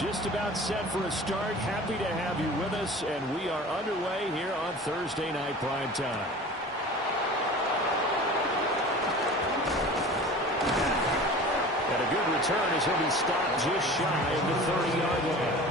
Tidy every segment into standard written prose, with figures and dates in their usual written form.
Just about set for a start. Happy to have you with us, and we are underway here on Thursday Night Prime Time. And a good return as he'll be stopped just shy of the 30-yard line.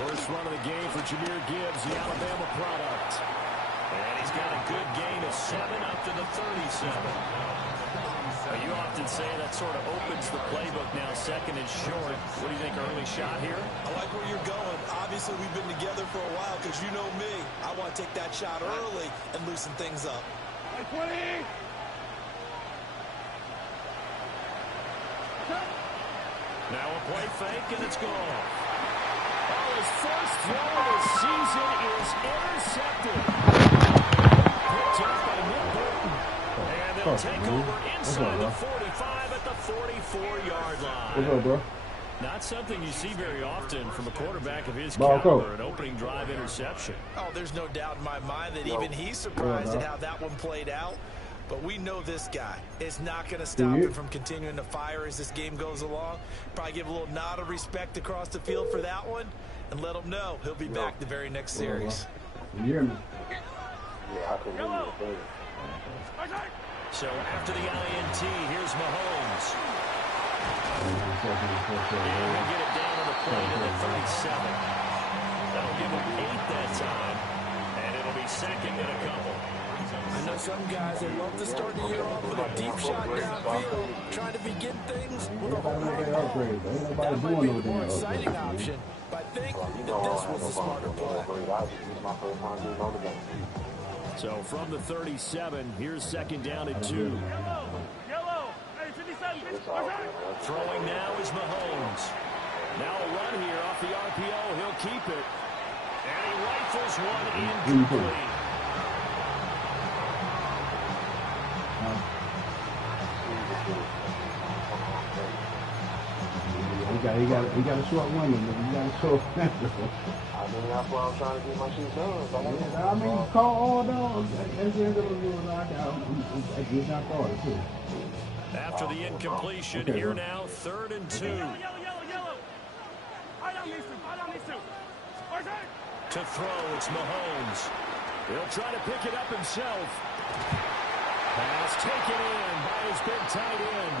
First run of the game for Jahmyr Gibbs, the Alabama product. And he's got a good gain of 7 up to the 37. You often say that sort of opens the playbook now, second and short. What do you think, early shot here? I like where you're going. Obviously, we've been together for a while because you know me. I want to take that shot early and loosen things up. 20. Now a play fake, and it's gone. Oh, his first throw of the season is intercepted. Picked up by Nick Burton. And they'll take over inside the 45 at the 44-yard line. What's up, bro? Not something you see very often from a quarterback of his caliber, an opening drive interception. Oh, there's no doubt in my mind that even he's surprised at how that one played out. But we know this guy is not going to stop him from continuing to fire as this game goes along. Probably give a little nod of respect across the field for that one and let him know he'll be back the very next series. You hear me? So after the INT, here's Mahomes. And he'll get it down on the play to the 37. That'll give him 8 that time. And it'll be second and a couple. I know some guys, they love to start the year off with a deep shot downfield, trying to begin things with a home run ball. That might be the more exciting option, but I think that this was the smarter play. So from the 37, here's second down and 2. Throwing now is Mahomes. Now a run here off the RPO. He'll keep it. And he rifles one incomplete. He got a short window, but he got a short window. I mean, that's why I'm trying to get my shit done. I mean, call all dogs. That's the end of the deal. I did not call it, too. After the incompletion, here now, 3rd and 2. To throw, it's Mahomes. He'll try to pick it up himself. Pass taken in by his big tight end.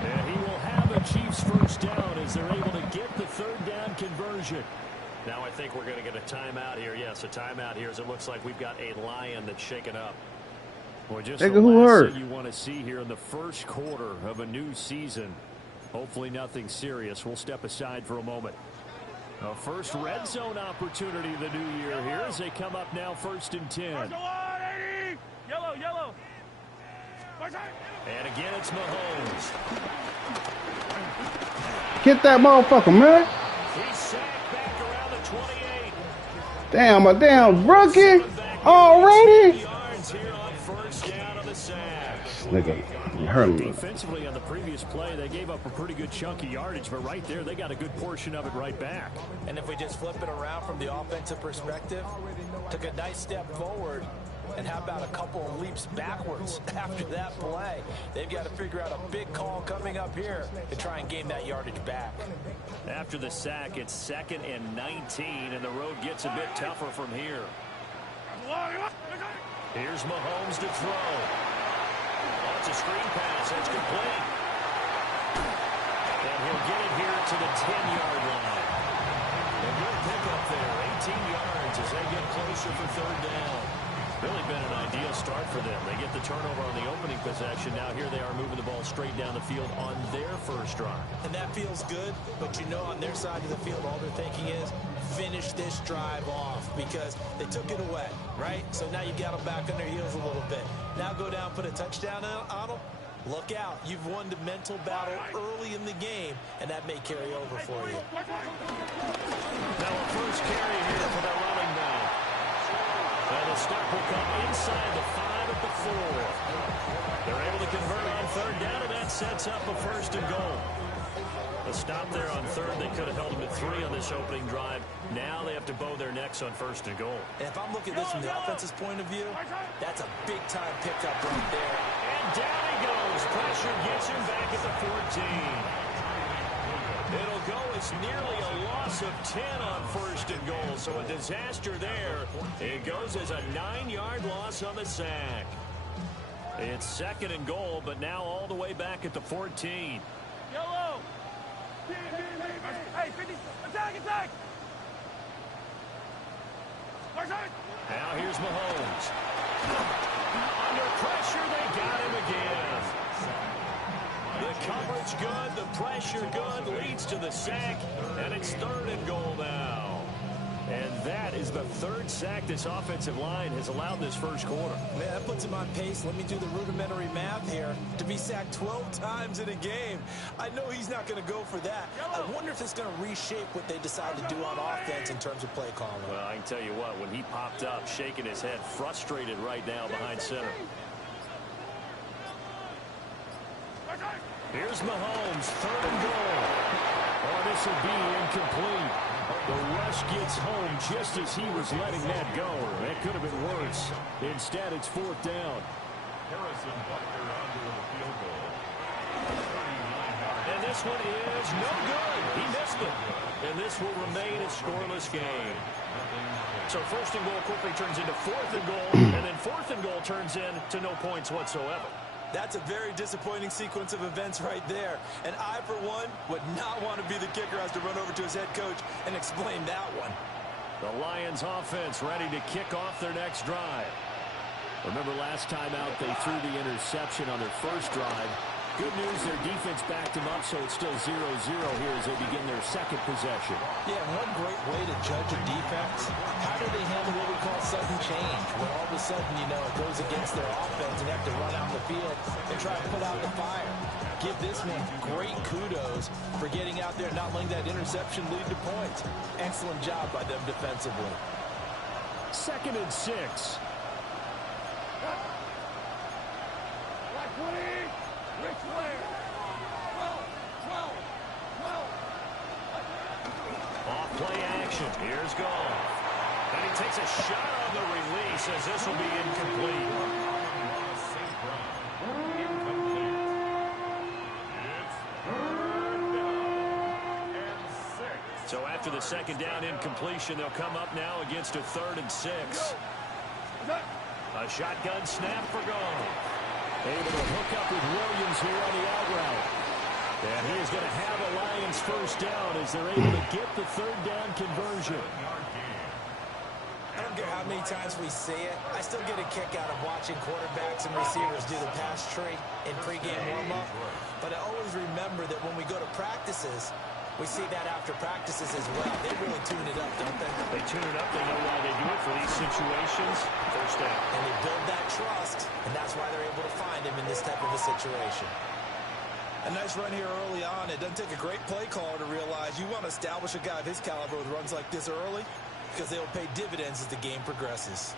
And he will have a Chiefs first down as they're able to get the 3rd down conversion. Now I think we're going to get a timeout here. Yes, a timeout here as it looks like we've got a lion that's shaken up. Well, just the last thing you want to see here in the first quarter of a new season. Hopefully nothing serious. We'll step aside for a moment. A first red zone opportunity of the new year here as they come up now 1st and 10. Yellow. And again, it's Mahomes. Get that motherfucker, man. He's sacked back around the 28. Damn, a damn rookie already? Yards here on 1st down on the sack. Nigga, you hurt me. Defensively on the previous play, they gave up a pretty good chunk of yardage, but right there, they got a good portion of it right back. And if we just flip it around from the offensive perspective, took a nice step forward. And how about a couple of leaps backwards after that play? They've got to figure out a big call coming up here to try and gain that yardage back. After the sack, it's 2nd and 19, and the road gets a bit tougher from here. Here's Mahomes to throw. That's a screen pass. That's complete. And he'll get it here to the 10-yard line. A good pickup there, 18 yards as they get closer for 3rd down. Really been an ideal start for them. They get the turnover on the opening possession. Now here they are moving the ball straight down the field on their first drive. And that feels good, but you know on their side of the field, all they're thinking is finish this drive off because they took it away, right? So now you got them back on their heels a little bit. Now go down, put a touchdown on them. Look out. You've won the mental battle early in the game, and that may carry over for you. Now a first carry here for the running back. And the stop will come inside the 5 at the 4. They're able to convert on third down, and that sets up a first and goal. A stop there on third. They could have held them at 3 on this opening drive. Now they have to bow their necks on first and goal. And if I'm looking at this from the offense's point of view, that's a big-time pickup right there. And down he goes. Pressure gets him back at the 14. It'll go. It's nearly a loss of 10 on first and goal. So a disaster there. It goes as a 9-yard loss on the sack. It's second and goal, but now all the way back at the 14. Yellow! Hey, 50, attack! Now here's Mahomes. Under pressure, they got him again. The coverage good, the pressure good, leads to the sack, and it's third and goal now. And that is the third sack this offensive line has allowed this first quarter. Man, that puts him on pace. Let me do the rudimentary math here. To be sacked 12 times in a game. I know he's not going to go for that. I wonder if it's going to reshape what they decide to do on offense in terms of play calling. Well, I can tell you what, when he popped up, shaking his head, frustrated right now behind center. Here's Mahomes, third and goal. Oh, this will be incomplete. The rush gets home just as he was letting that go. That could have been worse. Instead, it's fourth down. And this one is no good. He missed it. And this will remain a scoreless game. So first and goal quickly turns into fourth and goal. And then fourth and goal turns into no points whatsoever. That's a very disappointing sequence of events right there. And I, for one, would not want to be the kicker who has to run over to his head coach and explain that one. The Lions offense ready to kick off their next drive. Remember last time out they threw the interception on their first drive. Good news, their defense backed them up, so it's still 0-0 here as they begin their second possession. Yeah, one great way to judge a defense. How do they handle what we call sudden change? When all of a sudden, you know, it goes against their offense and they have to run out the field and try to put out the fire. Give this one great kudos for getting out there and not letting that interception lead to points. Excellent job by them defensively. 2nd and 6. Off play action. Here's Goff. And he takes a shot on the release as this will be incomplete. So after the second down incompletion, they'll come up now against a 3rd and 6. A shotgun snap for Goff. Able to hook up with Williams here on the out route. And he is going to have a Lions first down as they're able to get the 3rd down conversion. I don't care how many times we see it. I still get a kick out of watching quarterbacks and receivers do the pass tree in pregame warm-up. But I always remember that when we go to practices, we see that after practices as well. They really tune it up, don't they? They tune it up. They know why they do it for these situations. First down. And they build that trust, and that's why they're able to find him in this type of a situation. A nice run here early on. It doesn't take a great play caller to realize you want to establish a guy of his caliber with runs like this early because they will pay dividends as the game progresses.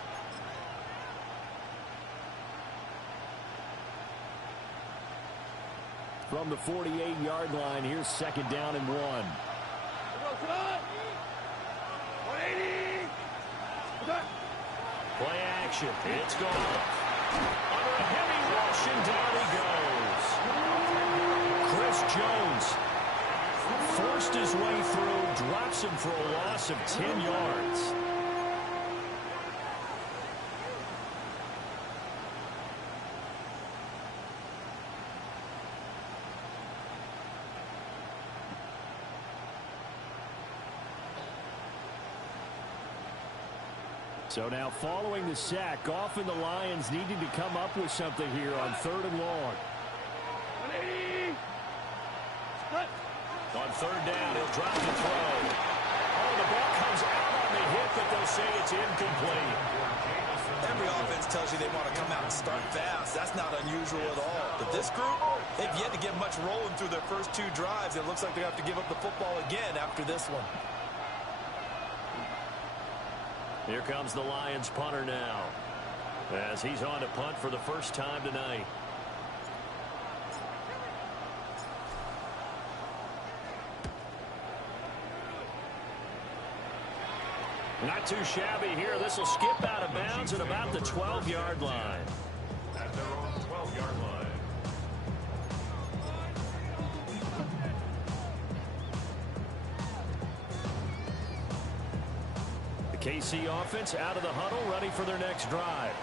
From the 48-yard line, here's 2nd down and 1. Play action. It's gone. Under a heavy rush, and down he goes. Chris Jones forced his way through, drops him for a loss of 10 yards. So now following the sack, often the Lions needing to come up with something here on 3rd and long. On 3rd down, he'll drop the throw. Oh, the ball comes out on the hit, but they'll say it's incomplete. Every offense tells you they want to come out and start fast. That's not unusual at all. But this group, they've yet to get much rolling through their first 2 drives. It looks like they have to give up the football again after this one. Here comes the Lions punter now, as he's on to punt for the first time tonight. Not too shabby here. This will skip out of bounds at about the 12-yard line. At their own 12-yard line. The KC offense out of the huddle, ready for their next drive.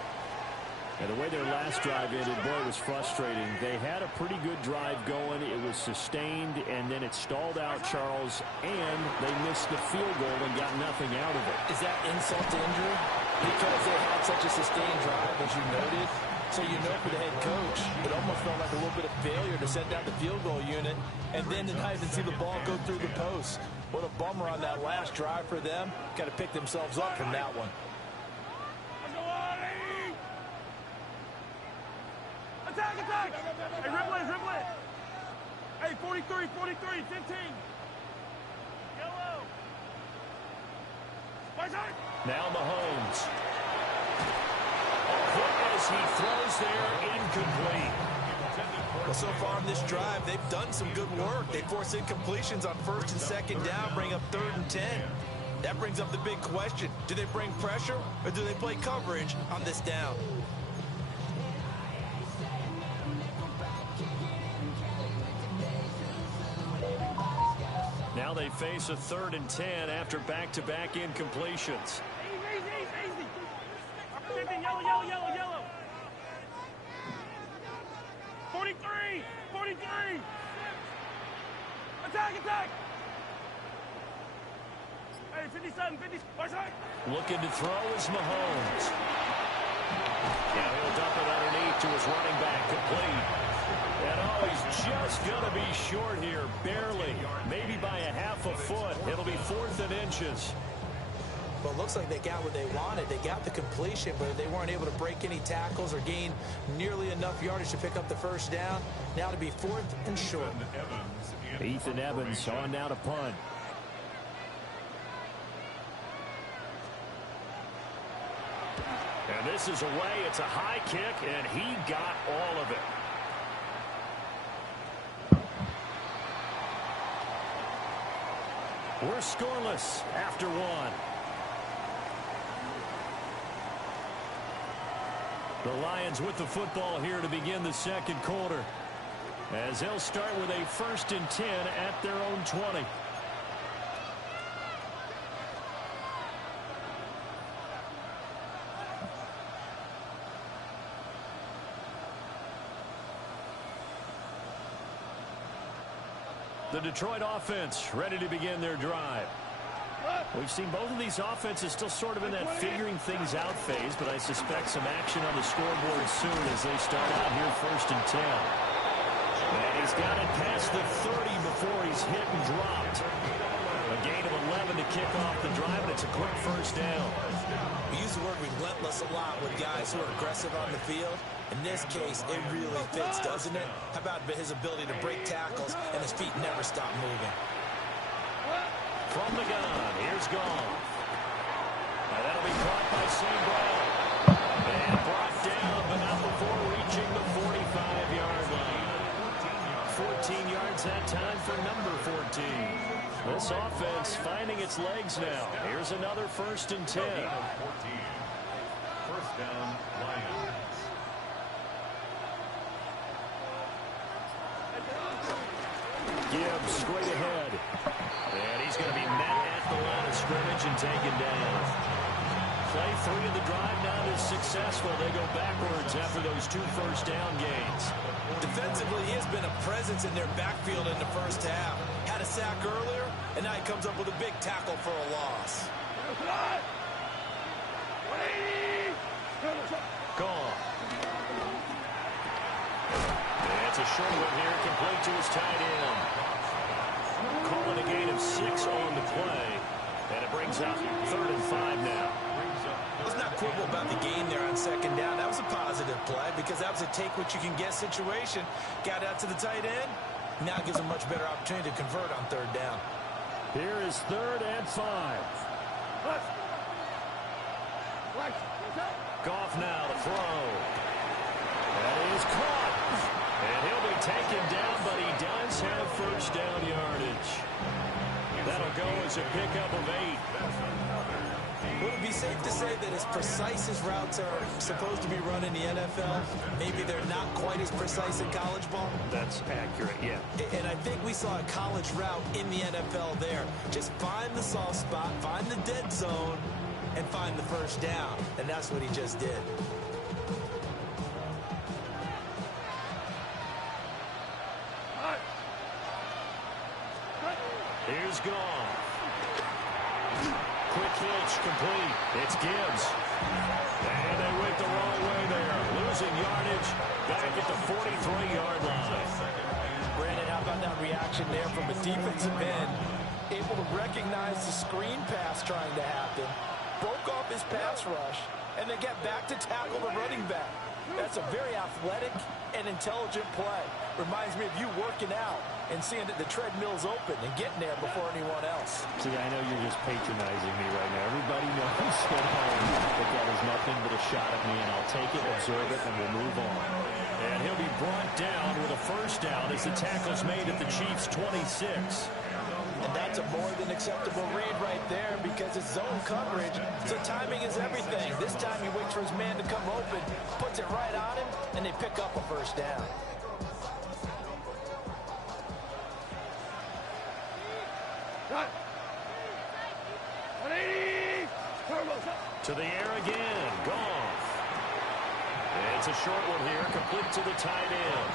And the way their last drive ended, boy, it was frustrating. They had a pretty good drive going. It was sustained, and then it stalled out, Charles, and they missed the field goal and got nothing out of it. Is that insult to injury? Because they had such a sustained drive, as you noted. So you know for the head coach, it almost felt like a little bit of failure to send down the field goal unit and then to not even see the ball go through the post. What a bummer on that last drive for them. Got to pick themselves up from that one. Attack, attack! Hey, ripple it! Hey, 43, 15! Yellow! Now Mahomes. Quick as he throws there, incomplete. Well, so far in this drive, they've done some good work. They force incompletions on 1st and 2nd down, bring up 3rd and 10. That brings up the big question. Do they bring pressure or do they play coverage on this down? Now they face a 3rd and 10 after back-to-back incompletions. Easy! Yellow! 43! Attack! Hey, 57, 50, Looking to throw is Mahomes. Now he'll dump it underneath to his running back, complete. And oh, he's just going to be short here, barely, maybe by a half a foot. It'll be 4th and inches. Well, it looks like they got what they wanted. They got the completion, but they weren't able to break any tackles or gain nearly enough yardage to pick up the 1st down. Now to be 4th and short. Ethan Evans on now to punt. And this is away. It's a high kick, and he got all of it. We're scoreless after 1. The Lions with the football here to begin the 2nd quarter, as they'll start with a 1st and 10 at their own 20. The Detroit offense ready to begin their drive. We've seen both of these offenses still sort of in that figuring things out phase, but I suspect some action on the scoreboard soon as they start out here 1st and 10. And he's got it past the 30 before he's hit and dropped. A gain of 11 to kick off the drive, and it's a quick 1st down. We use the word relentless a lot with guys who are aggressive on the field. In this case, it really fits, doesn't it? How about his ability to break tackles and his feet never stop moving? From the gun, here's Goff. And that'll be caught by St. Brown. And brought down, but not before reaching the 45-yard line. 14 yards that time for number 14. This offense finding its legs now. Here's another 1st and 10. 14. 1st down, Lions. Gibbs straight ahead. And he's going to be met at the line of scrimmage and taken down. Play 3 of the drive not as successful. They go backwards after those 2 1st down gains. Defensively, he has been a presence in their backfield in the 1st half. Had a sack earlier, and now he comes up with a big tackle for a loss. Gone. And it's a short one here, complete to his tight end. Calling a gain of 6 on the play. And it brings up 3rd and 5 now. Let's not quibble about the gain there on 2nd down. That was a positive play because that was a take-what-you-can-get situation. Got out to the tight end. Now gives a much better opportunity to convert on 3rd down. Here is 3rd and 5. Goff now to throw. That is caught. And he'll be taken down, but he does have 1st down yardage. That'll go as a pickup of 8. Would it be safe to say that as precise as routes are supposed to be run in the NFL, maybe they're not quite as precise in college ball? That's accurate, yeah. And I think we saw a college route in the NFL there. Just find the soft spot, find the dead zone, and find the 1st down. And that's what he just did. Here's Goff. Quick hitch complete. It's Gibbs. And they went the wrong way there. Losing yardage back at the 43-yard line. Brandon, how about that reaction there from a defensive end? Able to recognize the screen pass trying to happen. Broke off his pass rush. And then get back to tackle the running back. That's a very athletic and intelligent play. Reminds me of you working out and seeing that the treadmill's open and getting there before anyone else. See, I know you're just patronizing me right now. Everybody knows at home that that is nothing but a shot at me, and I'll take it, observe it, and we'll move on. And he'll be brought down with a 1st down as the tackle's made at the Chiefs' 26. And that's a more than acceptable read right there because it's zone coverage, so timing is everything. This time he waits for his man to come open, puts it right on him, and they pick up a 1st down. To the air again. Goff. It's a short one here, complete to the tight end.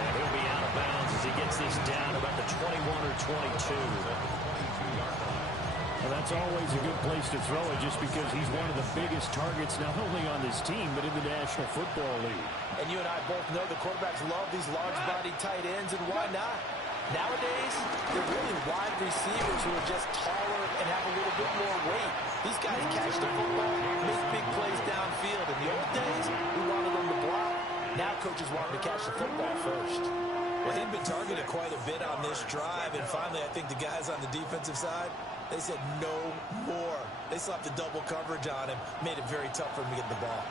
And he'll be out of bounds as he gets this down about the 21 or 22. Well, that's always a good place to throw it just because he's one of the biggest targets not only on this team but in the National Football League. And you and I both know the quarterbacks love these large-bodied tight ends, and why not? Nowadays, they're really wide receivers who are just taller and have a little bit more weight. These guys catch the football, make big plays downfield. In the old days, we wanted them to block. Now coaches want them to catch the football first. Well, he'd been targeted quite a bit on this drive, and finally I think the guys on the defensive side, they said no more. They slapped the double coverage on him, made it very tough for him to get the ball.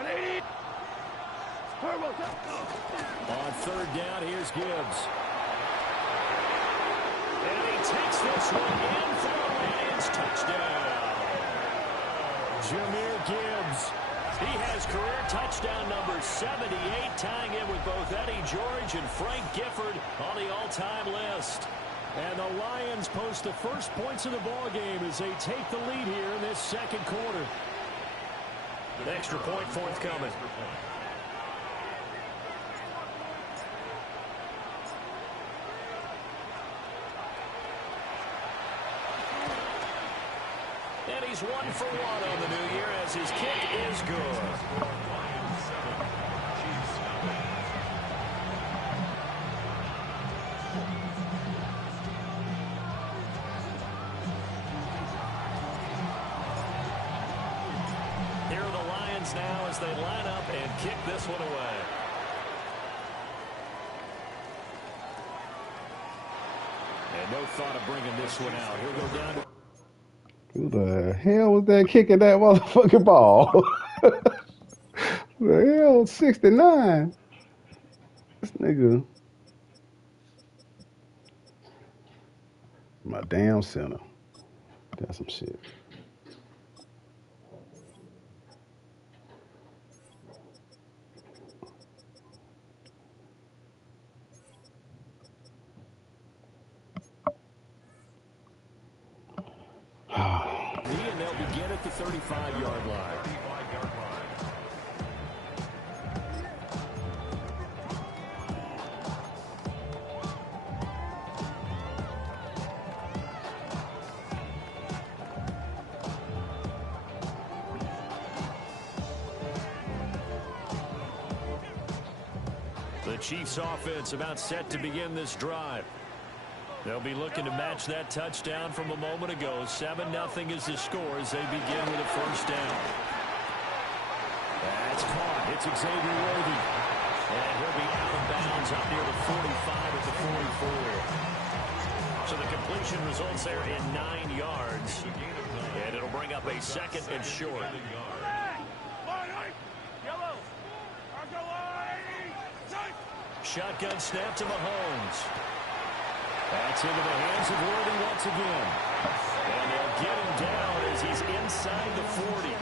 180. On 3rd down, here's Gibbs. And he takes this one in for the Lions. Touchdown. Jahmyr Gibbs. He has career touchdown number 78, tying in with both Eddie George and Frank Gifford on the all-time list. And the Lions post the first points of the ballgame as they take the lead here in this 2nd quarter. An extra point forthcoming. And he's 1 for 1 on the new year as his kick is good. Here are the Lions now as they line up and kick this one away. And no thought of bringing this one out. He'll go down to... Who the hell was that kicking that motherfucking ball? The hell, 69. This nigga. My damn center. That's some shit. And they'll begin at the 35-yard line. The Chiefs offense about set to begin this drive. They'll be looking to match that touchdown from a moment ago. 7-0 is the score as they begin with a first down. That's caught. It's Xavier Worthy. And he'll be out of bounds up near the 45 at the 44. So the completion results there in 9 yards. And it'll bring up a 2nd and short. Shotgun snap to Mahomes. That's into the hands of Worthy once again. And they'll get him down as he's inside the 40.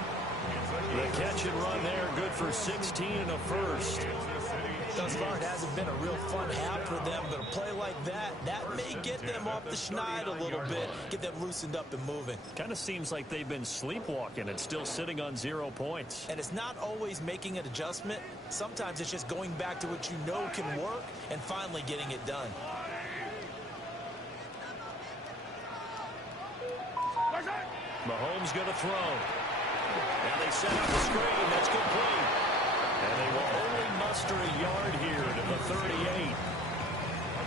The catch and run there, good for 16 and a first. Thus far, it hasn't been a real fun half for them, but a play like that may get them off the schneid a little bit, get them loosened up and moving. Kind of seems like they've been sleepwalking and still sitting on 0 points. And it's not always making an adjustment. Sometimes it's just going back to what you know can work and finally getting it done. Mahomes going to throw. Now they set up the screen. That's complete. And they will only muster a yard here to the 38.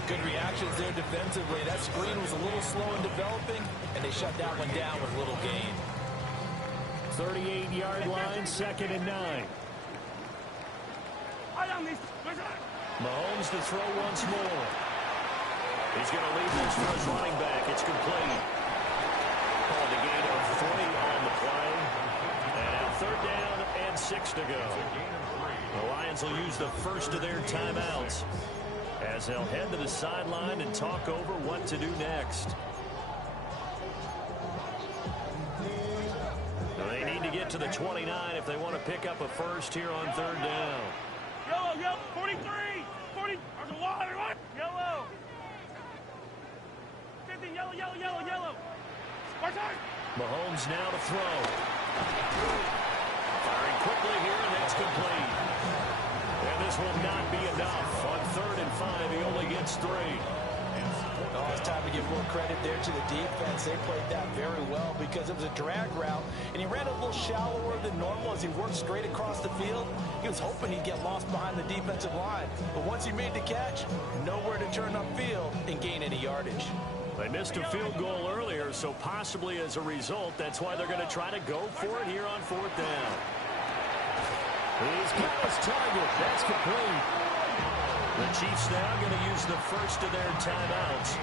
Good reactions there defensively. That screen was a little slow in developing, and they shut that one down with little gain. 38-yard line, 2nd and 9. Mahomes to throw once more. He's going to leave this for his running back. It's complete. Called a gain of 40 on the play. And now 3rd down and 6 to go. The Lions will use the first of their timeouts as they'll head to the sideline and talk over what to do next. They need to get to the 29 if they want to pick up a first here on 3rd down. Yellow, yellow, 43, 40, yellow. 50, yellow, yellow, yellow, yellow. Mahomes now to throw. Firing quickly here, and that's complete. And this will not be enough. On 3rd and 5, he only gets 3. Oh, it's time to give more credit there to the defense. They played that very well because it was a drag route, and he ran a little shallower than normal as he worked straight across the field. He was hoping he'd get lost behind the defensive line. But once he made the catch, nowhere to turn upfield and gain any yardage. They missed a field goal earlier, so possibly as a result, that's why they're going to try to go for it here on 4th down. He's got his target. That's complete. The Chiefs now going to use the first of their timeouts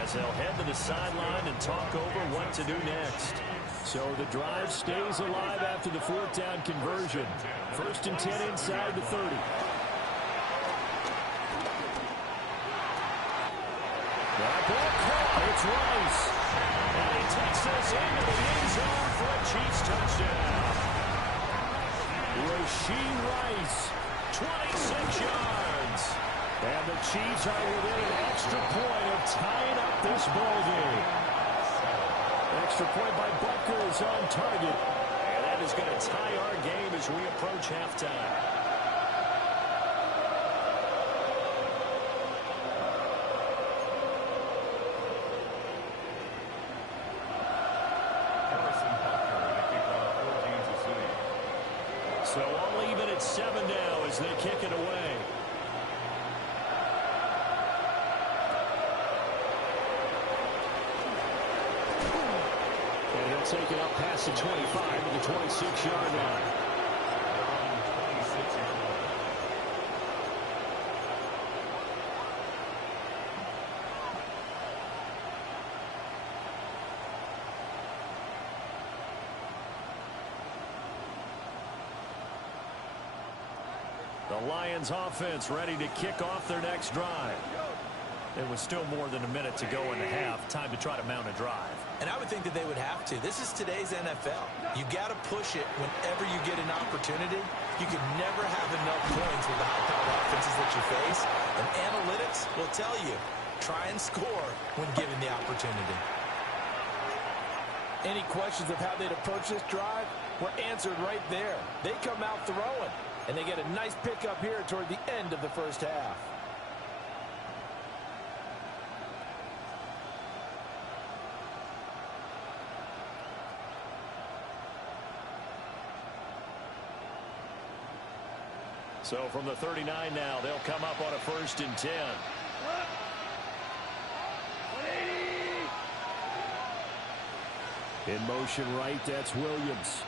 as they'll head to the sideline and talk over what to do next. So the drive stays alive after the 4th down conversion. 1st and 10 inside the 30. That ball caught. It's Rice. And he takes this into the end zone for a Chiefs touchdown. Rashee Rice, 26 yards. And the Chiefs are within an extra point of tying up this ball game. Extra point by Butker is on target. And that is going to tie our game as we approach halftime. So all even at 7 now as they kick it away. And they'll take it up past the 25 to the 26-yard line. The Lions offense ready to kick off their next drive. There was still more than a minute to go in the half. Time to try to mount a drive. And I would think that they would have to. This is today's NFL. You got to push it whenever you get an opportunity. You can never have enough points with the high-powered offenses that you face. And analytics will tell you, try and score when given the opportunity. Any questions of how they'd approach this drive were answered right there. They come out throwing, and they get a nice pickup here toward the end of the first half. So from the 39 now, they'll come up on a 1st and 10. In motion right, that's Williams.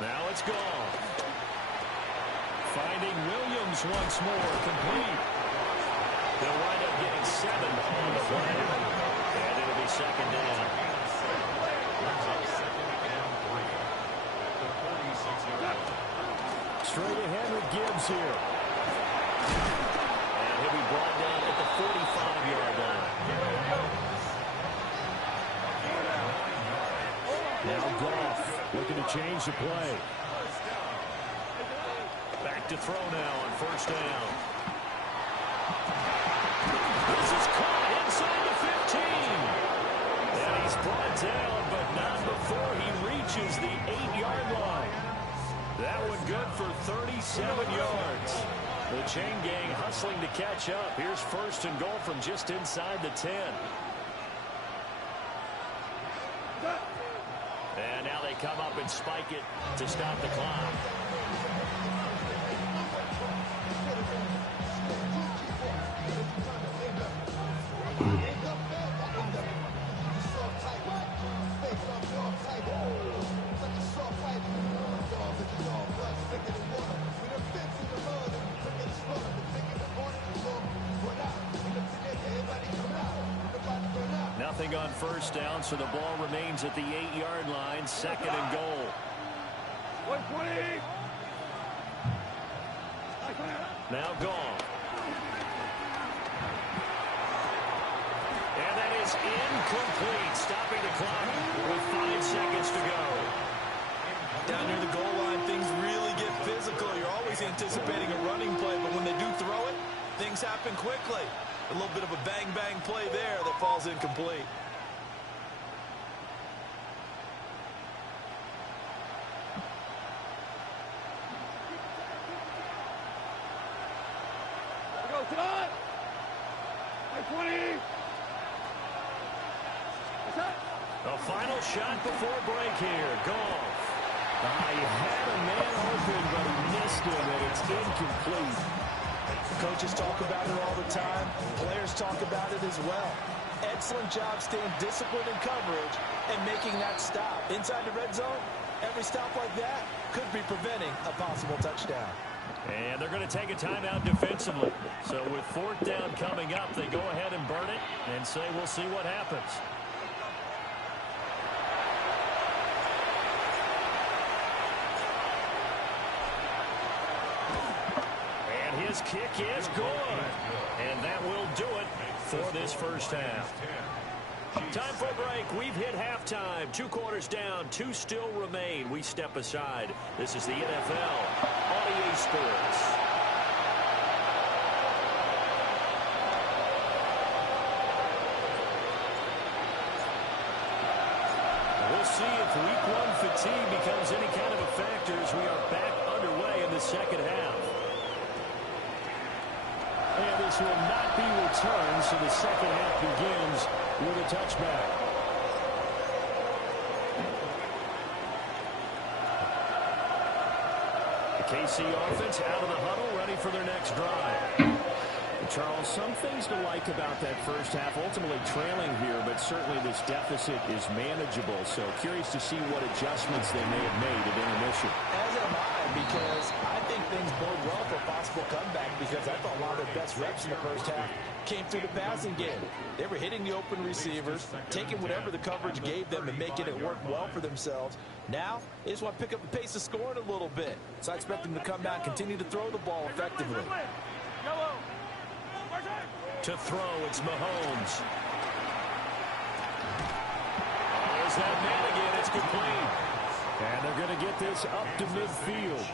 Now it's gone. Finding Williams once more, complete. They'll wind up getting 7 on the play. And it'll be 2nd down. Straight ahead with Gibbs here. And he'll be brought down at the 45-yard line. Now Goff looking to change the play. Back to throw now on 1st down. This is caught inside the 15. And he's brought down, but not before he reaches the 8-yard line. That one good for 37 yards. The chain gang hustling to catch up. Here's 1st and goal from just inside the 10. And now they come up and spike it to stop the clock. Nothing on 1st down, so the ball remains at the 8-yard line. 2nd and goal. 120. Now gone. And that is incomplete, stopping the clock with 5 seconds to go. Down near the goal line, things really get physical. You're always anticipating a running play, but when they do throw it, things happen quickly. A little bit of a bang-bang play there that falls incomplete. Go, Todd! 20. A final shot before break here. Goff. He had a man open, but he missed him, and it's incomplete. Coaches talk about it all the time. Players talk about it as well. Excellent job staying disciplined in coverage and making that stop. Inside the red zone, every stop like that could be preventing a possible touchdown. And they're going to take a timeout defensively. So with 4th down coming up, they go ahead and burn it and say we'll see what happens. His kick is good. And that will do it for this 1st half. Time for a break. We've hit halftime. 2 quarters down. 2 still remain. We step aside. This is the NFL on EA Sports. We'll see if week 1 fatigue becomes any kind of a factor as we are back underway in the 2nd half. And this will not be returned, so the 2nd half begins with a touchback. The KC offense out of the huddle, ready for their next drive. Charles, some things to like about that 1st half. Ultimately trailing here, but certainly this deficit is manageable. So curious to see what adjustments they may have made at intermission. As am I, because I think things bode well for a possible comeback, because I thought a lot of their best reps in the 1st half came through the passing game. They were hitting the open receivers, taking whatever the coverage gave them and making it work well for themselves. Now, they just want to pick up the pace of scoring a little bit. So I expect them to come out and continue to throw the ball effectively. To throw, it's Mahomes. There's that man again. It's complete. And they're going to get this up to midfield.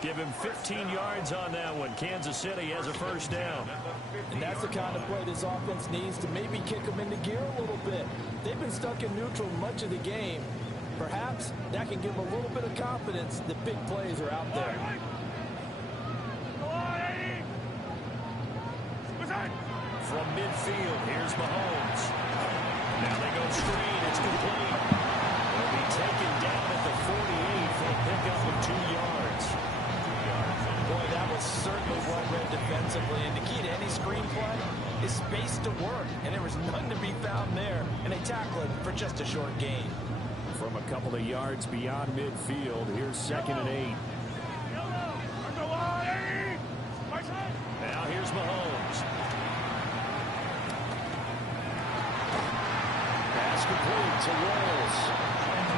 Give him 15 yards on that one. Kansas City has a 1st down. And that's the kind of play this offense needs to maybe kick them into gear a little bit. They've been stuck in neutral much of the game. Perhaps that can give them a little bit of confidence that big plays are out there. From midfield, here's Mahomes. Now they go screen. It's complete. They'll be taken down at the 48 for a pickup of 2 yards. Boy, that was certainly well read defensively. And the key to any screenplay is space to work. And there was none to be found there. And they tackled it for just a short gain. From a couple of yards beyond midfield, here's 2nd and 8. Now here's Mahomes. Pass complete to Rolls.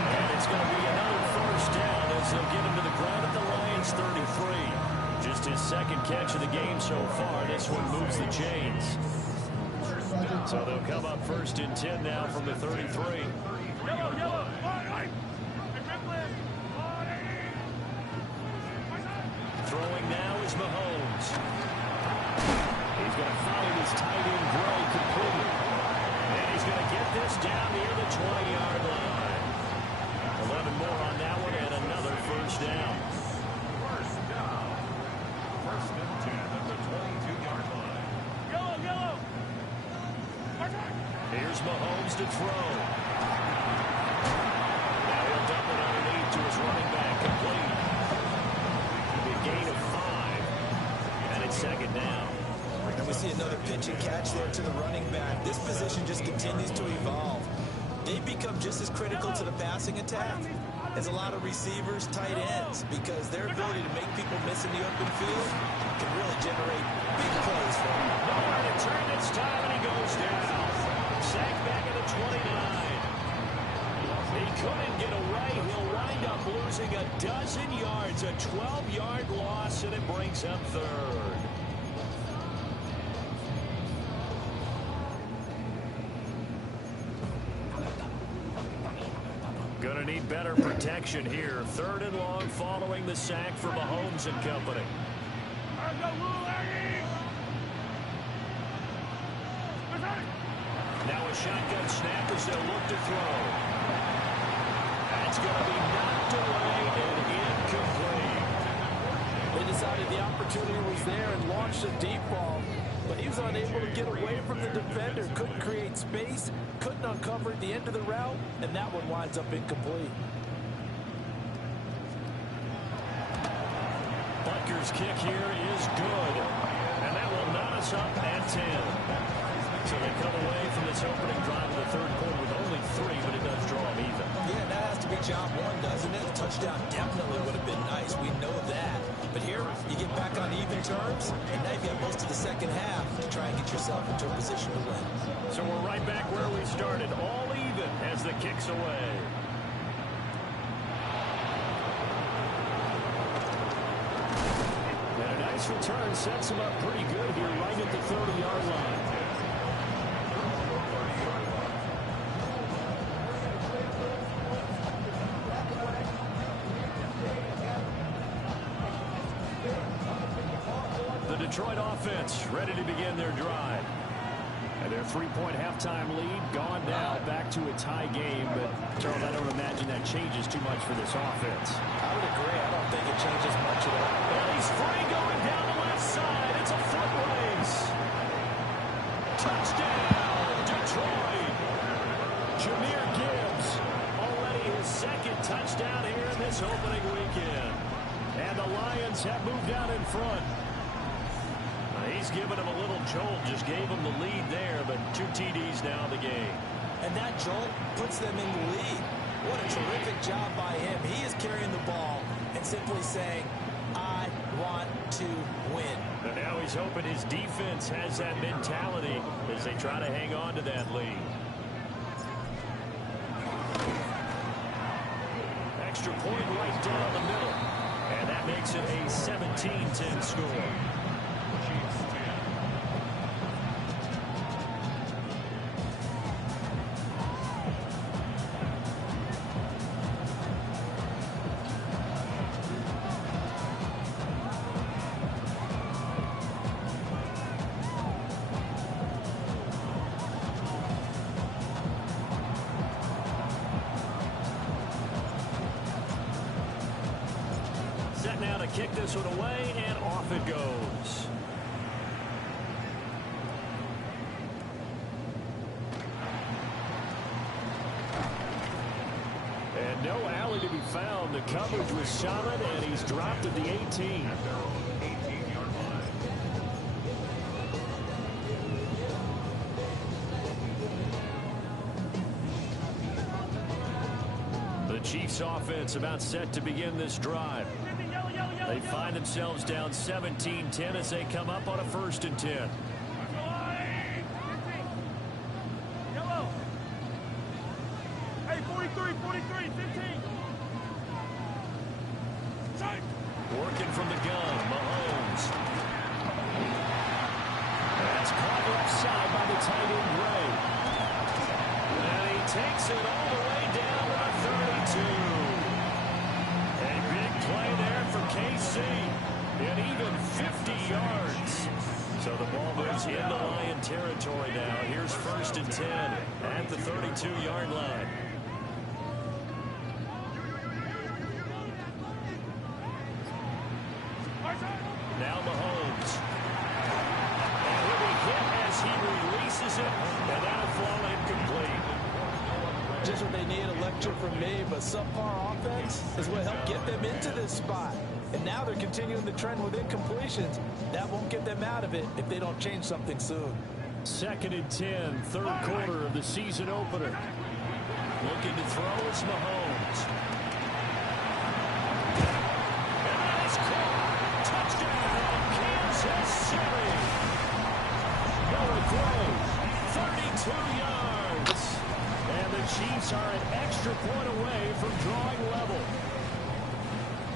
And it's going to be another first down as they'll get him to the ground at the Lions 33. Just his 2nd catch of the game so far. This one moves the chains. So they'll come up 1st and 10 now from the 33. Throwing now is Mahomes. He's going to find his tight end Gray completely. And he's going to get this down near the 20-yard line. 11 more on that one and another first down. First down. 1st and 10 at the 22-yard line. Yellow. Here's Mahomes to throw. Now he'll dump it underneath to his running back complete. A gain of 5. And it's 2nd down. And we see another pitch and catch there to the running back. This position just continues to evolve. They become just as critical to the passing attack as a lot of receivers, tight ends, because their ability to make people miss in the open field can really generate big plays for them. Nowhere to turn this time, and he goes down. Sacked back at the 29. He couldn't get away. He'll wind up losing a dozen yards, a 12-yard loss, and it brings up 3rd. Gonna need better protection here. 3rd and long following the sack for Mahomes and company. Now a shotgun snap as they'll look to throw. That's going to be knocked away and incomplete. They decided the opportunity was there and launched a deep ball, but he was unable to get away from the defender, couldn't create space, couldn't uncover at the end of the route, and that one winds up incomplete. Butker's kick here is good, and that will knot us up at 10. So they come away from this opening drive of the 3rd quarter with only 3, but it does draw them even. Yeah, that has to be job 1, doesn't it? A touchdown definitely would have been nice. We know that. But here, you get back on even terms, and now you've got most of the 2nd half to try and get yourself into a position to win. So we're right back where we started, all even as the kick's away. And a nice return sets him up pretty good here right at the 30-yard line. Detroit offense ready to begin their drive. And their 3-point halftime lead gone now back to a tie game. But, Charles, I don't imagine that changes too much for this offense. I would agree. I don't think it changes much at all. And he's free going down the left side. It's a foot race. Touchdown, Detroit. Jahmyr Gibbs already his 2nd touchdown here in this opening weekend. And the Lions have moved out in front. He's given him a little jolt, just gave him the lead there, but 2 TDs now in the game. And that jolt puts them in the lead. What a terrific job by him. He is carrying the ball and simply saying, I want to win. And now he's hoping his defense has that mentality as they try to hang on to that lead. Extra point right down the middle. And that makes it a 17-10 score. Now to kick this one away, and off it goes. And to be found. The coverage was solid, and he's dropped at the 18. At their own 18-yard line. The Chiefs offense about set to begin this drive. They find themselves down 17-10 as they come up on a 1st and 10. Hey, 43, 15. Working from the gun, Mahomes. That's caught left side by the tight end, Ray. And he takes it all the way down to the 32. A big play there for KC. And even 50 yards. So the ball moves into Lion territory now. Here's 1st and 10 at the 32-yard line. Now Mahomes. And he'll be hit as he releases it, and that'll fall incomplete. Just what they need, a lecture from me, but subpar offense is what helped get them into this spot. And now they're continuing the trend with incompletions. That won't get them out of it if they don't change something soon. 2nd and 10, 3rd quarter of the season opener. Looking to throw is Mahomes. And that is caught. Touchdown, Kansas City. Noah Gray, 32 yards. And the Chiefs are an extra point away from drawing level.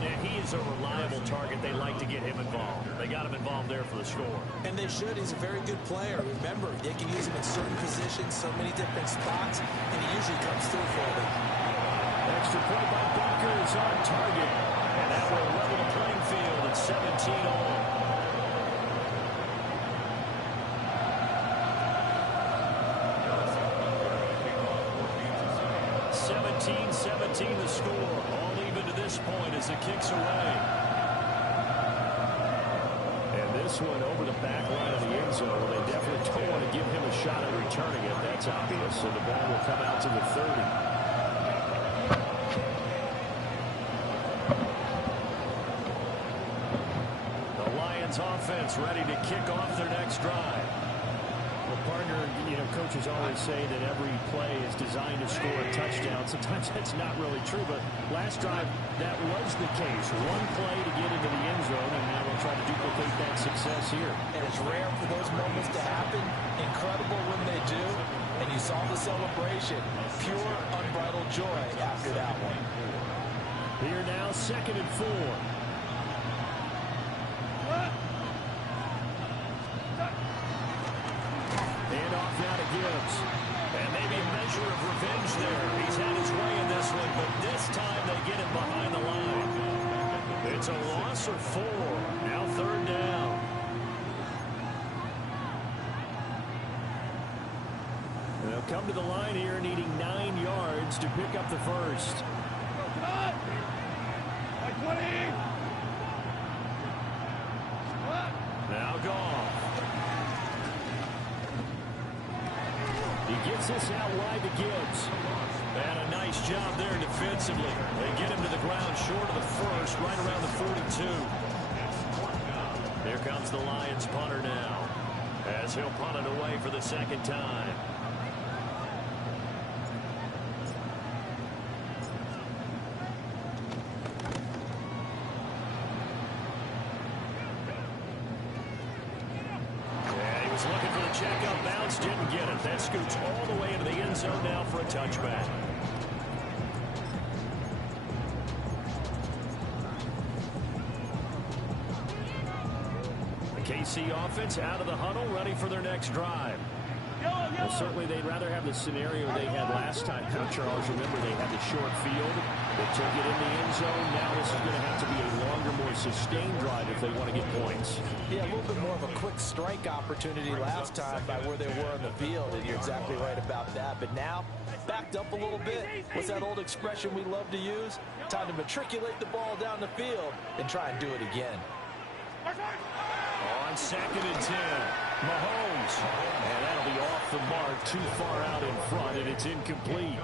And he is a reliable target. They like to get him involved. They got him involved there for the score. And they should. He's a very good player. Remember, they can use him in certain positions, so many different spots, and he usually comes through for them. Extra point by Barker is on target. And that will level the playing field at 17 all. 17-17 the score. All even to this point as the kick's away. And this one over the back line of the end zone. Well, they definitely don't want to give him a shot at returning it. That's obvious. So the ball will come out to the 30. The Lions offense ready to kick off their next drive. Well, partner, coaches always say that every play is designed to score a touchdown. Sometimes that's not really true, but last drive, that was the case. One play to get into the end zone, and now we'll try to duplicate that success here. And it's rare for those moments to happen. Incredible when they do. And you saw the celebration. Pure, unbridled joy after that one. Here now, 2nd and 4. Handoff now to Gibbs. And maybe a measure of revenge there. He's had his way in this one, but this time they get him behind the line. It's a loss of 4. Now 3rd down. And they'll come to the line here needing 9 yards to pick up the first. Now Goff. He gets this out wide to Gibbs. And a nice job there defensively. They get him to the ground short of the first, right around the 42. Here comes the Lions punter now, as he'll punt it away for the 2nd time. Looking for the checkup bounce, didn't get it. That scoots all the way into the end zone now for a touchback. The KC offense out of the huddle, ready for their next drive. Well, certainly they'd rather have the scenario they had last time. Now, Charles, remember they had the short field. They took it in the end zone. Now this is going to have to be a longer, more sustained drive if they want to get points. Yeah, a little bit more of a quick strike opportunity last time by where they were on the field, and you're exactly right about that. But now, backed up a little bit. What's that old expression we love to use? Time to matriculate the ball down the field and try and do it again. On 2nd and 10, Mahomes. And that'll be off the mark, too far out in front, and it's incomplete.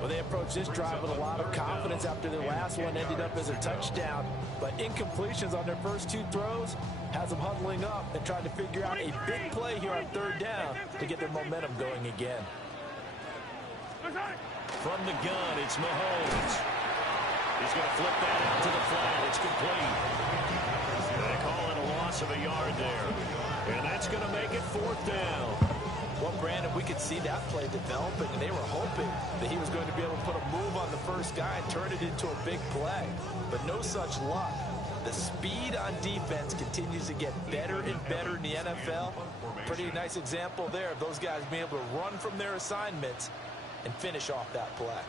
Well, they approached this drive with a lot of confidence after their last one ended up as a touchdown. But incompletions on their first 2 throws has them huddling up and trying to figure out a big play here on 3rd down to get their momentum going again. From the gun, it's Mahomes. He's going to flip that out to the flat. It's complete. They call it a loss of a yard there. And that's going to make it 4th down. Well, Brandon, we could see that play developing, and they were hoping that he was going to be able to put a move on the first guy and turn it into a big play. But no such luck. The speed on defense continues to get better and better in the NFL. Pretty nice example there of those guys being able to run from their assignments and finish off that play.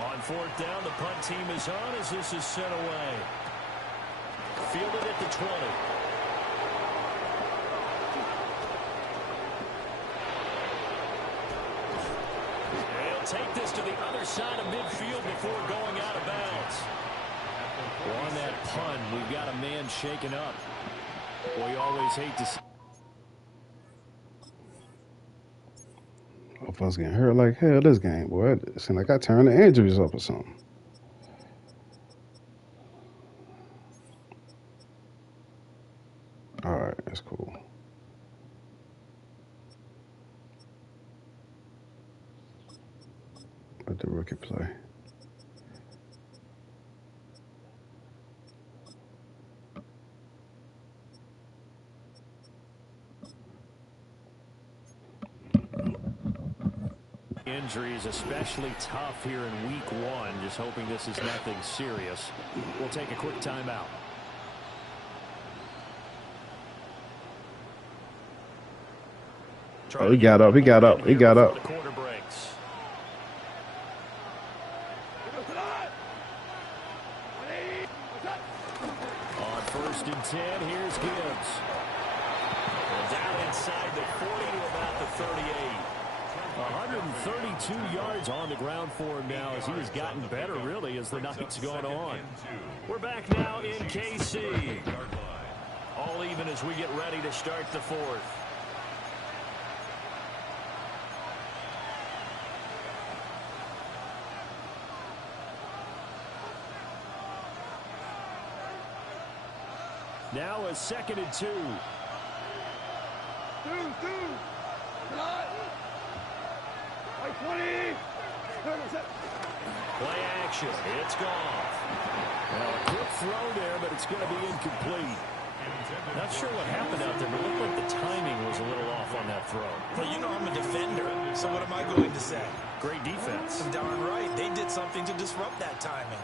On 4th down, the punt team is on as this is sent away. Fielded at the 20. Take this to the other side of midfield before going out of bounds. On that punt, we've got a man shaken up. We always hate to see. If I was getting hurt like hell this game, boy, it seemed like I turned the injuries up or something. All right, that's cool. Let the rookie play. Injuries, especially tough here in week 1. Just hoping this is nothing serious. We'll take a quick timeout. Oh, he got up. He got up. He got up. On 1st and 10, here's Gibbs. And down inside the 40 to about the 38. 132 yards on the ground for him now as he has gotten better, really, as the night's gone on. We're back now in KC. All even as we get ready to start the 4th. Now a 2nd and 2. Play action. It's gone. Now a quick throw there, but it's going to be incomplete. Not sure what happened out there, but it looked like the timing was a little off on that throw. Well, you know I'm a defender, so what am I going to say? Great defense. Darn right. They did something to disrupt that timing.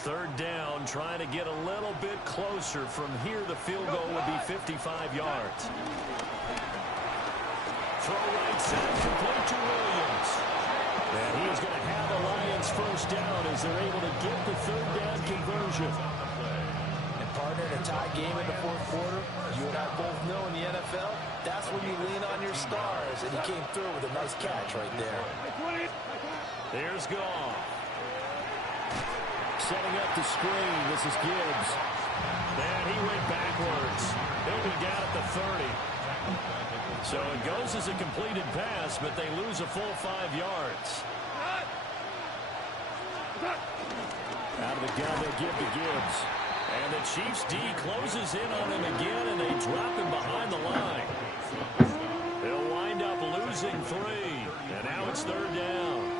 Third down, trying to get a little bit closer. From here, the field goal would be 55 yards. Throw right side, complete to Williams. And he is going to have the Lions first down as they're able to get the 3rd down conversion. And partner, in a tie game in the 4th quarter, you and I both know in the NFL, that's when you lean on your stars. And he came through with a nice catch right there. There's Goff. Setting up the screen. This is Gibbs. And he went backwards. He'll be down at the 30. So it goes as a completed pass, but they lose a full 5 yards. Out of the gun, they'll give to Gibbs. And the Chiefs D closes in on him again, and they drop him behind the line. They'll wind up losing 3. And now it's 3rd down.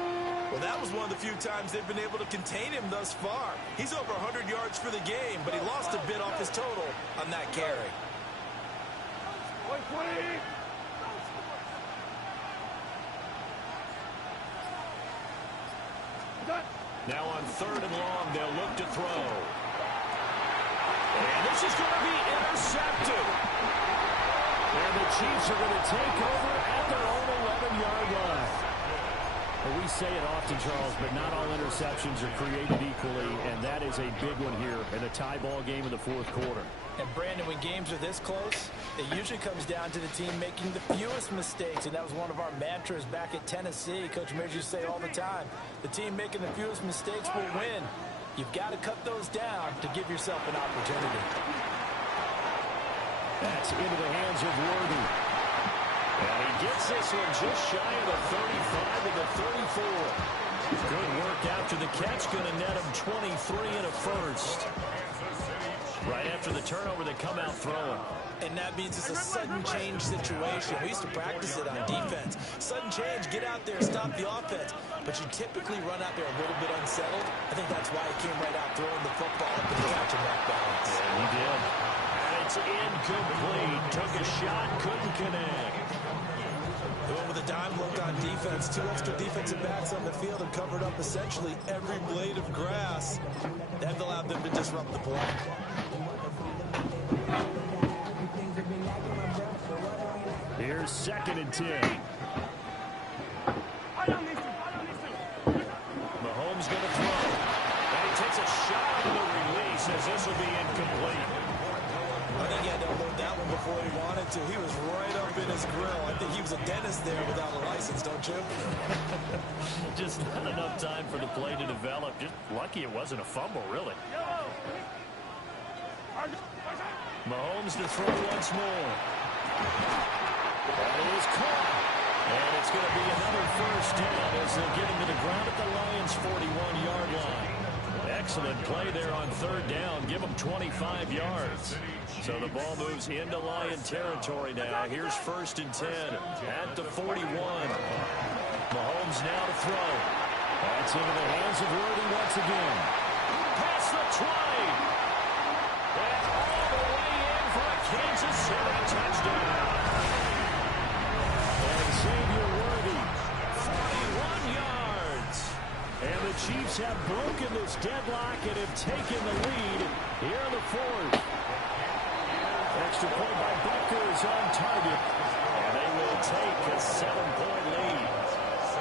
Well, that was one of the few times they've been able to contain him thus far. He's over 100 yards for the game, but he lost a bit off his total on that carry. Now on 3rd and long, they'll look to throw. And this is going to be intercepted. And the Chiefs are going to take over at their own 11-yard line. Well, we say it often, Charles, but not all interceptions are created equally, and that is a big one here in a tie ball game in the 4th quarter. And, Brandon, when games are this close, it usually comes down to the team making the fewest mistakes, and that was one of our mantras back at Tennessee. Coach Mears used to say all the time, the team making the fewest mistakes will win. You've got to cut those down to give yourself an opportunity. That's into the hands of Worthy. And he gets this one just shy of the 35 to the 34. Good work after the catch. Going to net him 23 and a first. Right after the turnover, they come out throwing. And that means it's a sudden change situation. We used to practice it on defense. Sudden change, get out there, stop the offense. But you typically run out there a little bit unsettled. I think that's why he came right out throwing the football up and catching that balance. Yeah, he did. And it's incomplete. Took a shot, couldn't connect. They went with a dime look on defense. 2 extra defensive backs on the field and covered up essentially every blade of grass. That allowed them to disrupt the play. Here's 2nd and 10. Mahomes going to throw. And he takes a shot on the release as this will be incomplete. I think he had to unload that one before he wanted to. He was right up in his grill. I think he was a dentist there without a license, don't you? Just not enough time for the play to develop. Just lucky it wasn't a fumble, really. Mahomes to throw once more. That is caught. And it's going to be another first down as they'll get him to the ground at the Lions' 41-yard line. Excellent play there on 3rd down. Give them 25 yards. So the ball moves into Lion territory now. Here's 1st and 10 at the 41. Mahomes now to throw. That's into the hands of Worthy once again. Pass the 20. And all the way in for a Kansas City touchdown. And Xavier Worthy, 41 yards. And the Chiefs have broken this deadlock and have taken the lead here in the 4th. Extra point by Bucker is on target. And they will take a 7-point lead. 17.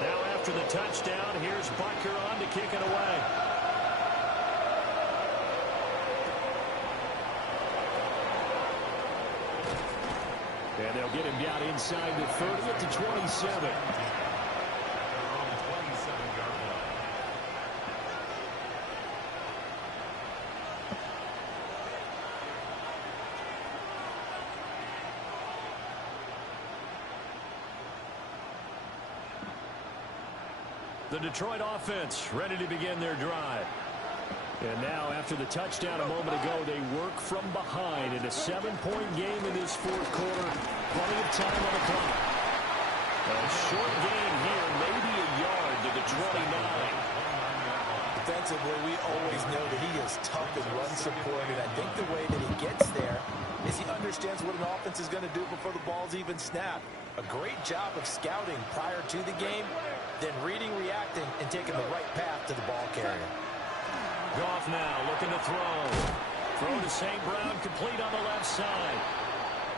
Now after the touchdown, here's Bucker on to kick it away. And they'll get him down inside the 30 at the 27. The Detroit offense ready to begin their drive. And now, after the touchdown a moment ago, they work from behind in a 7-point game in this 4th quarter. Plenty of time on the clock. A short gain here, maybe a yard to the 29. Defensively, we always know that he is tough in run support, and I think the way that he gets there is he understands what an offense is going to do before the ball's even snapped. A great job of scouting prior to the game, then reading, reacting, and taking the right path to the ball carrier. Goff now looking to throw. Throw to St. Brown, complete on the left side.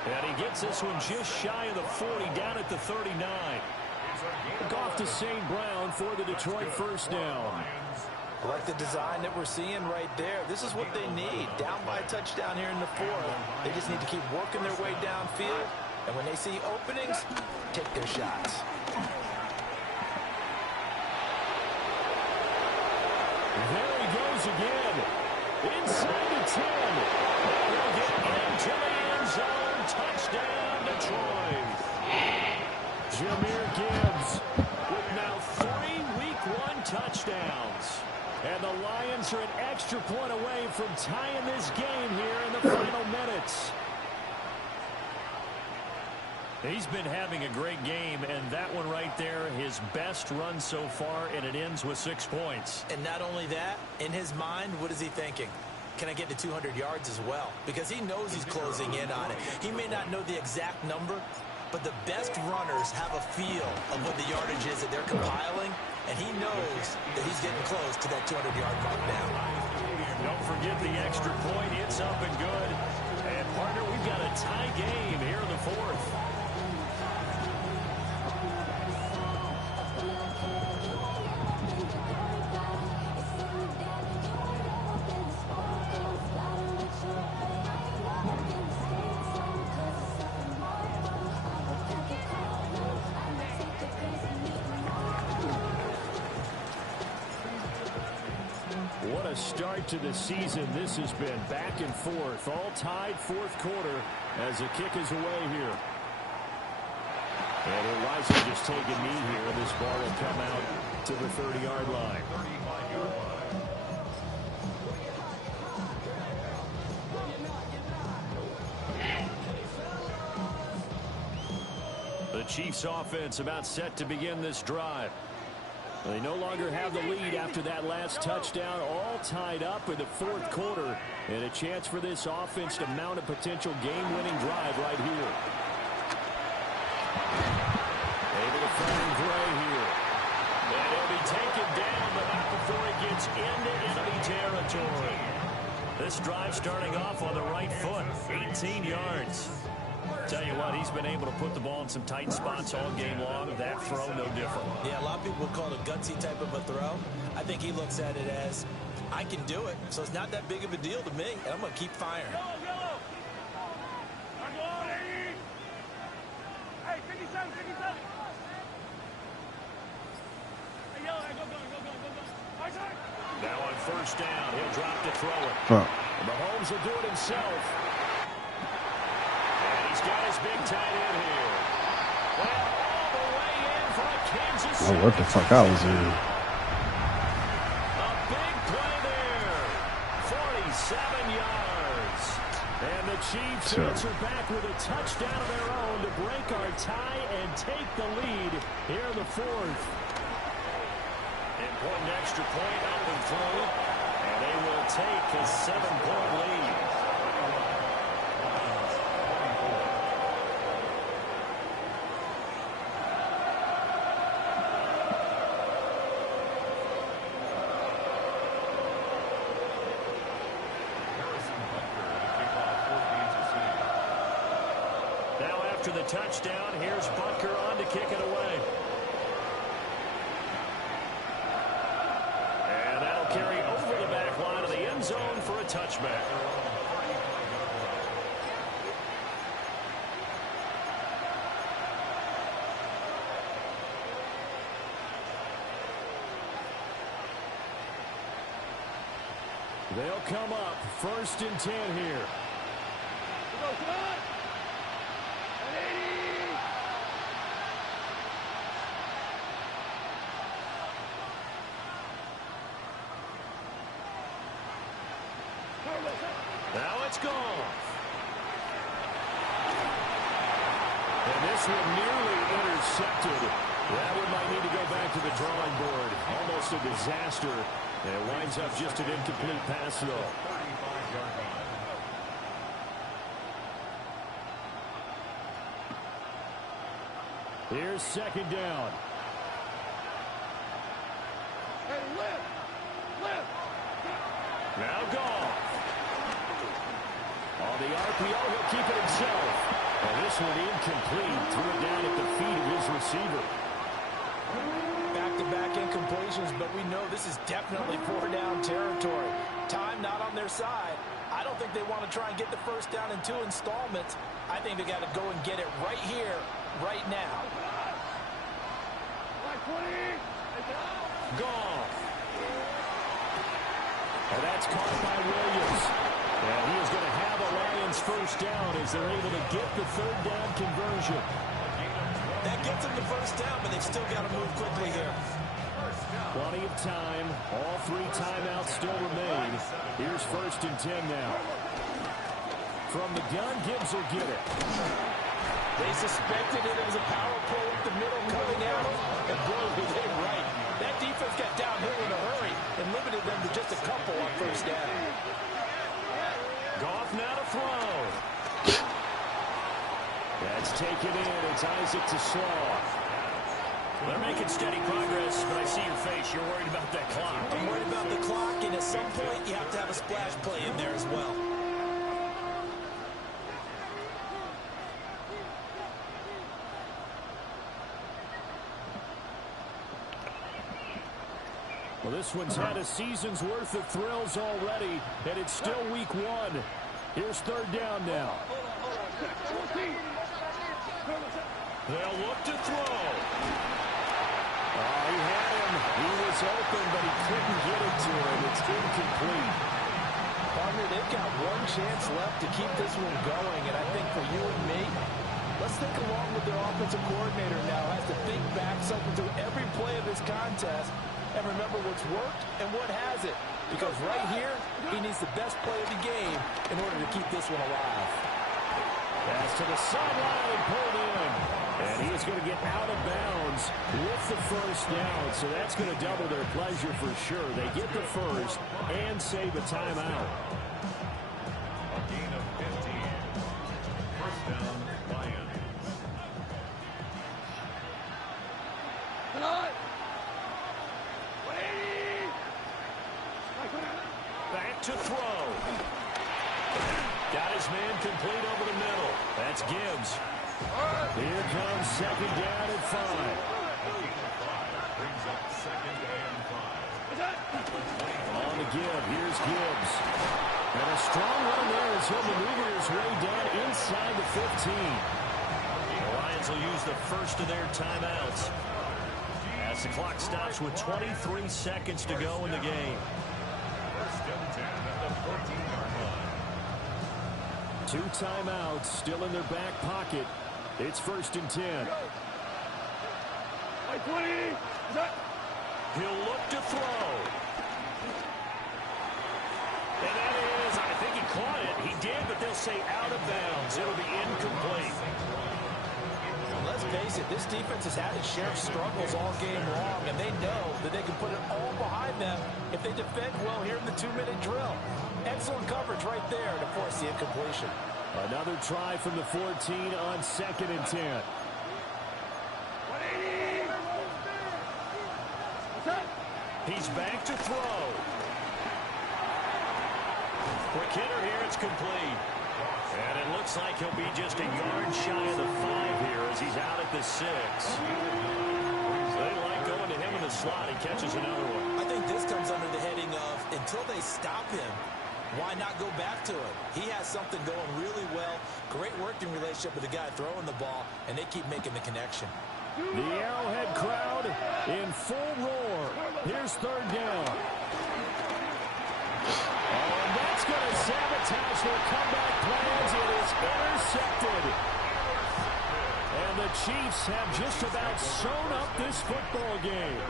And he gets this one just shy of the 40, down at the 39. Goff to St. Brown for the Detroit first down. I like the design that we're seeing right there. This is what they need. Down by a touchdown here in the 4th. They just need to keep working their way downfield. And when they see openings, take their shots. There he goes again. Inside the 10. And he'll get into the end zone. Touchdown, Detroit. Jahmyr Gibbs with now 3 Week 1 touchdowns. And the Lions are an extra point away from tying this game here in the final minutes. He's been having a great game, and that one right there, his best run so far, and it ends with 6 points. And not only that, in his mind, what is he thinking? Can I get to 200 yards as well? Because he knows he's closing in on it. He may not know the exact number, but the best runners have a feel of what the yardage is that they're compiling, and he knows that he's getting close to that 200-yard mark now. Don't forget the extra point. It's up and good. And, partner, we've got a tie game here in the 4th. start to the season. This has been back and forth, all tied fourth quarter as the kick is away here. And it wasn't just taking knee here. This ball will come out to the 30-yard line. The Chiefs offense about set to begin this drive. They no longer have the lead after that last touchdown, all tied up in the fourth quarter, and a chance for this offense to mount a potential game-winning drive right here. Able to find Gray here. And he'll be taken down, but not before he gets into enemy territory. This drive starting off on the right foot, 18 yards. Tell you what, he's been able to put the ball in some tight spots all game long. That throw, no different. Yeah, a lot of people would call it a gutsy type of a throw. I think he looks at it as, I can do it, so it's not that big of a deal to me, and I'm going to keep firing. Go! Hey, 57. Hey, yellow, go. Now on first down, he'll drop to throw it. Mahomes will do it himself. And he's got his big tight end here. Well, all the way in for a Kansas City. Oh, what the fuck I was in. A big play there. 47 yards. And the Chiefs answer back with a touchdown of their own to break our tie and take the lead here in the fourth. Important extra point up and through, and they will take a 7-point lead. Now after the touchdown, here's Butker on to kick it away. Carry over the back line of the end zone for a touchback. They'll come up 1st and 10 here. Come on. Now it's gone. And this one nearly intercepted. That one might need to go back to the drawing board. Almost a disaster. And it winds up just an incomplete pass though. Here's 2nd down. Hey, lift. Now gone. On the RPO, he'll keep it himself. And this one incomplete. Threw it down at the feet of his receiver. Back-to-back incompletions, but we know this is definitely 4-down territory. Time not on their side. I don't think they want to try and get the first down in 2 installments. I think they got to go and get it right here, right now. Gone. And that's caught by Williams. And he is going to have a Lions first down as they're able to get the 3rd down conversion. That gets them the first down, but they've still got to move quickly here. Plenty of time. All 3 timeouts still remain. Here's 1st and 10 now. From the gun, Gibbs will get it. They suspected it as a power play up the middle coming out. And boy, were they right. That defense got downhill in a hurry and limited them to just a couple on first down. Goff now to throw. That's taken in. It's Isaac to Slaw. They're making steady progress, but I see your face. You're worried about that clock. I'm worried about the clock, and at some point, you have to have a splash play in there as well. Well, this one's had a season's worth of thrills already, and it's still week 1. Here's 3rd down now. They'll look to throw. Oh, he had him. He was open, but he couldn't get it to him. It's incomplete. Partner, they've got one chance left to keep this one going, and I think for you and me, let's think along with their offensive coordinator now. Has to think back, cycle through every play of this contest, and remember what's worked and what hasn't. Because right here, he needs the best play of the game in order to keep this one alive. Pass to the sideline and pulled in. And he is going to get out of bounds with the first down. So that's going to double their pleasure for sure. They get the first and save a timeout. A gain of 15. First down, Lions. Back to throw. Got his man complete over the middle. That's Gibbs. Here comes second down and 5. Brings up second and 5. On the give, here's Gibbs. And a strong run there as he'll maneuver his way down inside the 15. The Lions will use the first of their timeouts as the clock stops with 23 seconds to go in the game. First and 10 at the 14-yard line. 2 timeouts still in their back pocket. It's first and 10. He'll look to throw. And that is, I think he caught it. He did, but they'll say out of bounds. It'll be incomplete. Well, let's face it, this defense has had its share of struggles all game long, and they know that they can put it all behind them if they defend well here in the 2-minute drill. Excellent coverage right there to force the incompletion. Another try from the 14 on second and 10. He's back to throw. Quick hitter here, it's complete. And it looks like he'll be just a yard shy of the 5 here as he's out at the 6. They like going to him in the slot. He catches another one. I think this comes under the heading of until they stop him, why not go back to it? He has something going really well. Great working relationship with the guy throwing the ball, and they keep making the connection. The Arrowhead crowd in full roar. Here's third down. Oh, and that's going to sabotage their comeback plans. It is intercepted. And the Chiefs have just about sewn up this football game.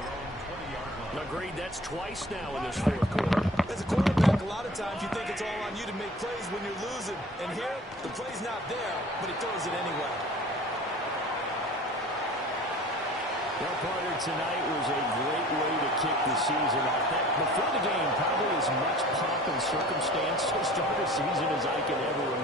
Agreed, that's twice now in this fourth quarter. As a quarterback, a lot of times you think it's all on you to make plays when you're losing. And here, the play's not there, but he throws it anyway. Well, partner, tonight was a great way to kick the season off. Before the game, probably as much pomp and circumstance to start a season as I can ever remember.